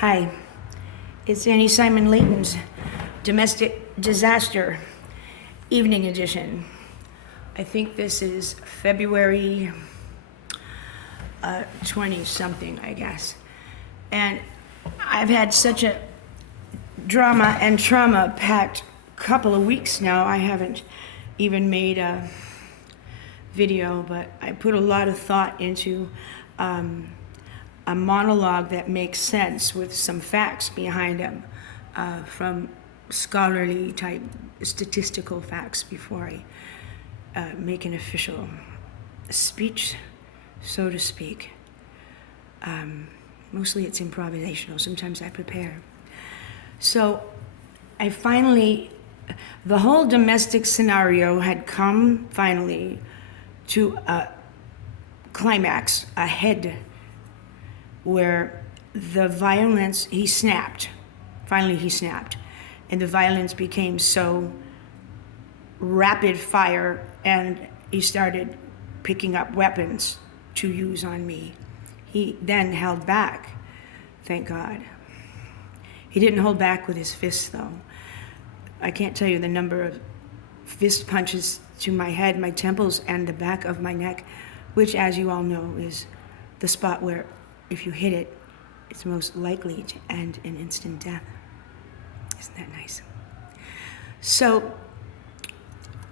Hi, it's Annie Simon Layton's Domestic Disaster Evening Edition. I think this is February 20-something, I guess. And I've had such a drama and trauma-packed couple of weeks now. I haven't even made a video, but I put a lot of thought into a monologue that makes sense with some facts behind them, from scholarly type statistical facts before I make an official speech, so to speak. Mostly it's improvisational. Sometimes I prepare. So I finally, the whole domestic scenario had come finally to a climax, a head, where the violence, he snapped. Finally he snapped. And the violence became so rapid fire, and he started picking up weapons to use on me. He then held back, thank God. He didn't hold back with his fists, though. I can't tell you the number of fist punches to my head, my temples, and the back of my neck, which, as you all know, is the spot where if you hit it, it's most likely to end in instant death. Isn't that nice? So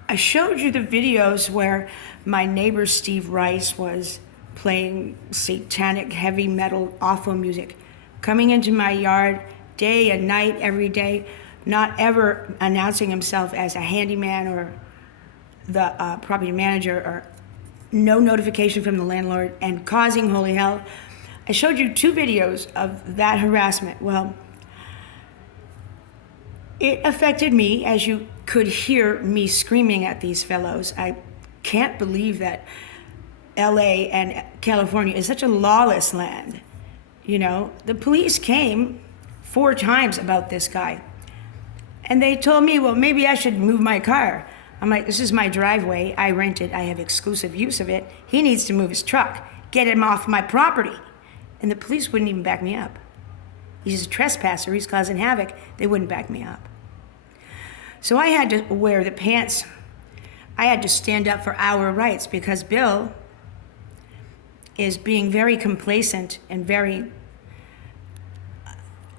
I showed you the videos where my neighbor Steve Rice was playing satanic heavy metal awful music, coming into my yard day and night every day, not ever announcing himself as a handyman or the property manager, or no notification from the landlord, and causing holy hell. I showed you 2 videos of that harassment. Well, it affected me, as you could hear me screaming at these fellows. I can't believe that LA and California is such a lawless land. You know, the police came 4 times about this guy. And they told me, well, maybe I should move my car. I'm like, this is my driveway. I rent it. I have exclusive use of it. He needs to move his truck. Get him off my property. And the police wouldn't even back me up. He's a trespasser. He's causing havoc. They wouldn't back me up. So I had to wear the pants. I had to stand up for our rights, because Bill is being very complacent and very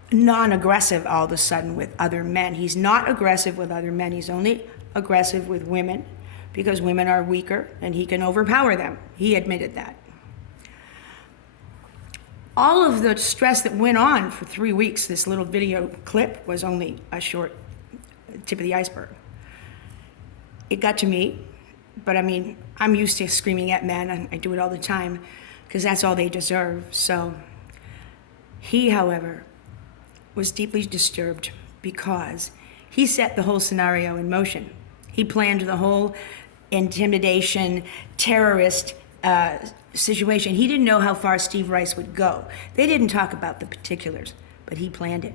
non-aggressive all of a sudden with other men. He's not aggressive with other men. He's only aggressive with women, because women are weaker and he can overpower them. He admitted that. All of the stress that went on for 3 weeks, this little video clip was only a short tip of the iceberg. It got to me, but I mean, I'm used to screaming at men, and I do it all the time because that's all they deserve. So he, however, was deeply disturbed because he set the whole scenario in motion. He planned the whole intimidation, terrorist situation. He didn't know how far Steve Rice would go. They didn't talk about the particulars, but he planned it.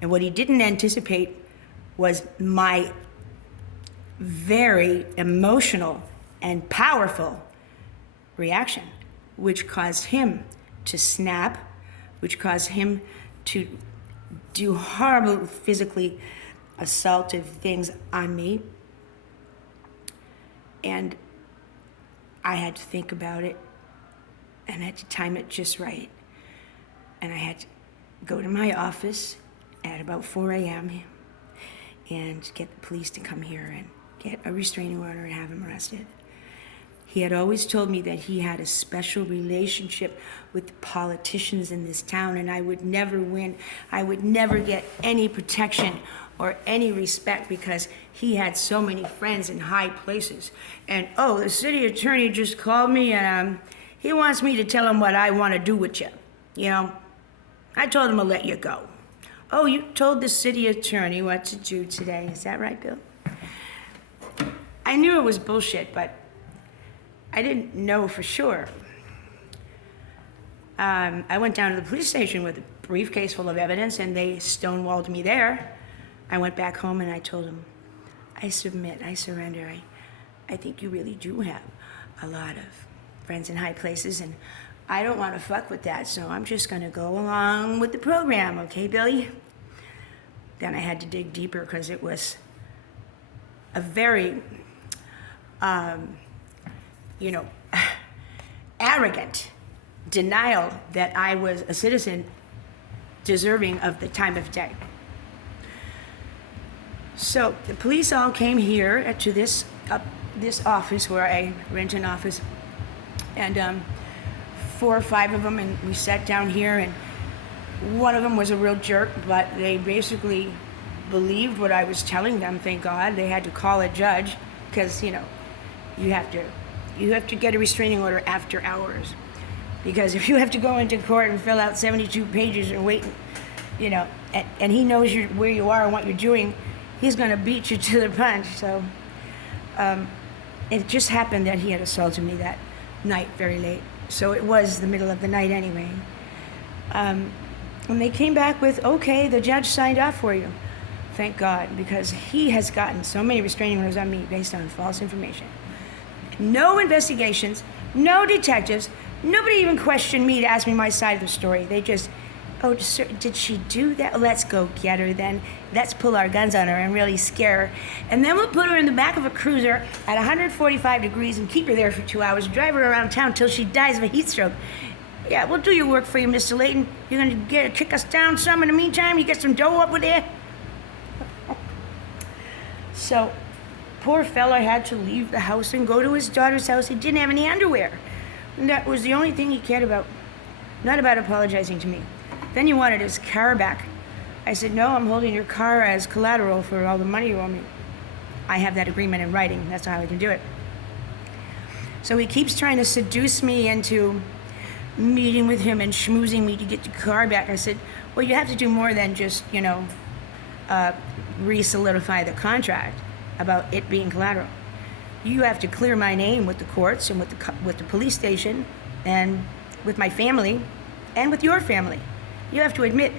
And what he didn't anticipate was my very emotional and powerful reaction, which caused him to snap, which caused him to do horrible physically assaultive things on me. And I had to think about it, and I had to time it just right. And I had to go to my office at about 4 a.m. and get the police to come here and get a restraining order and have him arrested. He had always told me that he had a special relationship with the politicians in this town, and I would never win. I would never get any protection or any respect because he had so many friends in high places. And oh, the city attorney just called me, and he wants me to tell him what I want to do with you. You know, I told him to let you go. Oh, you told the city attorney what to do today. Is that right, Bill? I knew it was bullshit, but I didn't know for sure. I went down to the police station with a briefcase full of evidence, and they stonewalled me there. I went back home and I told them, I submit, I surrender. I think you really do have a lot of friends in high places, and I don't want to fuck with that, so I'm just going to go along with the program, okay, Billy? Then I had to dig deeper because it was a very, arrogant denial that I was a citizen deserving of the time of day. So the police all came here to this office where I rent an office, and 4 or 5 of them, and we sat down here, and one of them was a real jerk, but they basically believed what I was telling them. Thank God. They had to call a judge because you have to get a restraining order after hours, because if you have to go into court and fill out 72 pages and wait, and he knows where you are and what you're doing, he's going to beat you to the punch. So it just happened that he had assaulted me that night very late. So it was the middle of the night anyway. And they came back with, okay, the judge signed off for you. Thank God, because he has gotten so many restraining orders on me based on false information. No investigations, no detectives, nobody even questioned me to ask me my side of the story. They just, oh, sir, did she do that? Let's go get her then. Let's pull our guns on her and really scare her. And then we'll put her in the back of a cruiser at 145 degrees and keep her there for 2 hours, drive her around town till she dies of a heat stroke. Yeah, we'll do your work for you, Mr. Layton. You're going to kick us down some in the meantime? You get some dough up with there? So, poor fella had to leave the house and go to his daughter's house. He didn't have any underwear. And that was the only thing he cared about. Not about apologizing to me. Then he wanted his car back. I said, no, I'm holding your car as collateral for all the money you owe me. I have that agreement in writing. That's how I can do it. So he keeps trying to seduce me into meeting with him and schmoozing me to get the car back. I said, well, you have to do more than just, re-solidify the contract about it being collateral. You have to clear my name with the courts and with the police station and with my family and with your family. You have to admit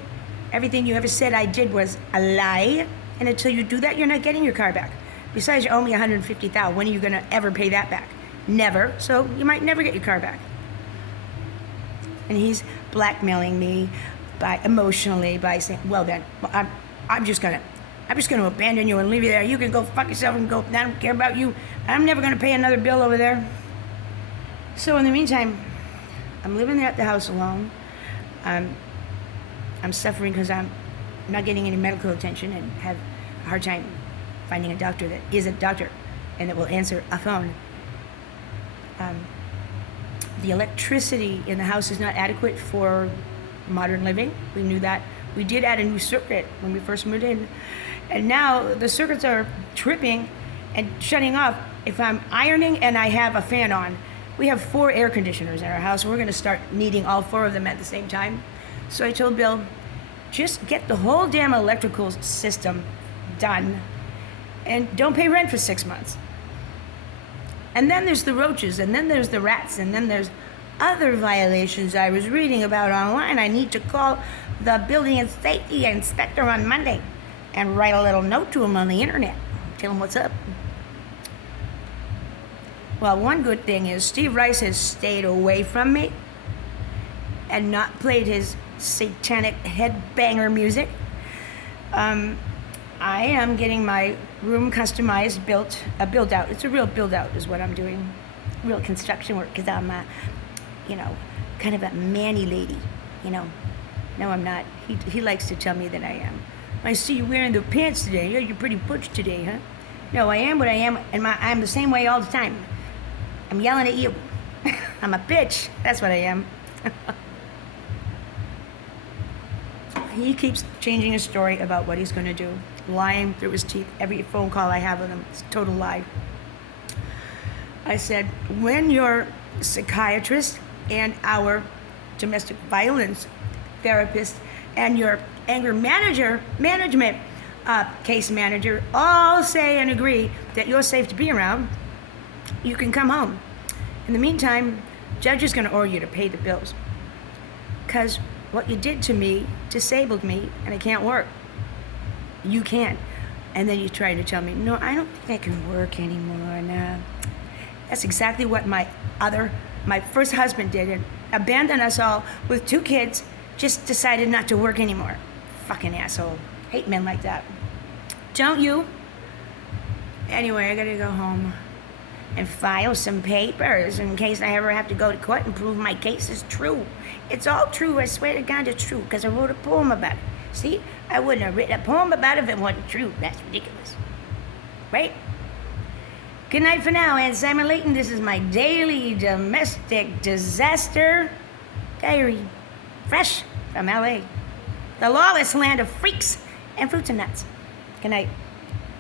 everything you ever said I did was a lie, and until you do that, you're not getting your car back. Besides, you owe me $150,000. When are you going to ever pay that back? Never. So you might never get your car back. And he's blackmailing me emotionally by saying, well then, I'm just gonna abandon you and leave you there. You can go fuck yourself and go. I don't care about you. I'm never gonna pay another bill over there. So in the meantime, I'm living at the house alone. I'm suffering because I'm not getting any medical attention and have a hard time finding a doctor that is a doctor and that will answer a phone. The electricity in the house is not adequate for modern living. We knew that. We did add a new circuit when we first moved in. And now the circuits are tripping and shutting off if I'm ironing and I have a fan on. We have 4 air conditioners in our house. We're going to start needing all 4 of them at the same time. So I told Bill, just get the whole damn electrical system done and don't pay rent for 6 months. And then there's the roaches, and then there's the rats, and then there's other violations I was reading about online. I need to call the building and safety inspector on Monday and write a little note to him on the internet. Tell him what's up. Well, one good thing is Steve Rice has stayed away from me and not played his satanic headbanger music. I am getting my room customized, built out. It's a real build out is what I'm doing. Real construction work, because I'm kind of a manny lady, No, I'm not. He likes to tell me that I am. I see you wearing the pants today. Yeah, you're pretty butch today, huh? No, I am what I am, and I'm the same way all the time. I'm yelling at you. I'm a bitch. That's what I am. He keeps changing his story about what he's going to do, lying through his teeth. Every phone call I have with him, it's a total lie. I said, when your psychiatrist and our domestic violence therapist and your anger management case manager all say and agree that you're safe to be around, you can come home. In the meantime, judge is going to order you to pay the bills. Because what you did to me disabled me and I can't work. You can. And then you try to tell me, no, I don't think I can work anymore. No. That's exactly what my first husband did. And abandoned us all with 2 kids, just decided not to work anymore. Fucking asshole. Hate men like that. Don't you? Anyway, I gotta go home and file some papers in case I ever have to go to court and prove my case is true. It's all true, I swear to God it's true, because I wrote a poem about it. See, I wouldn't have written a poem about it if it wasn't true. That's ridiculous. Right? Good night for now, and Simon Layton. This is my daily domestic disaster diary. Fresh from LA. The lawless land of freaks and fruits and nuts. Good night.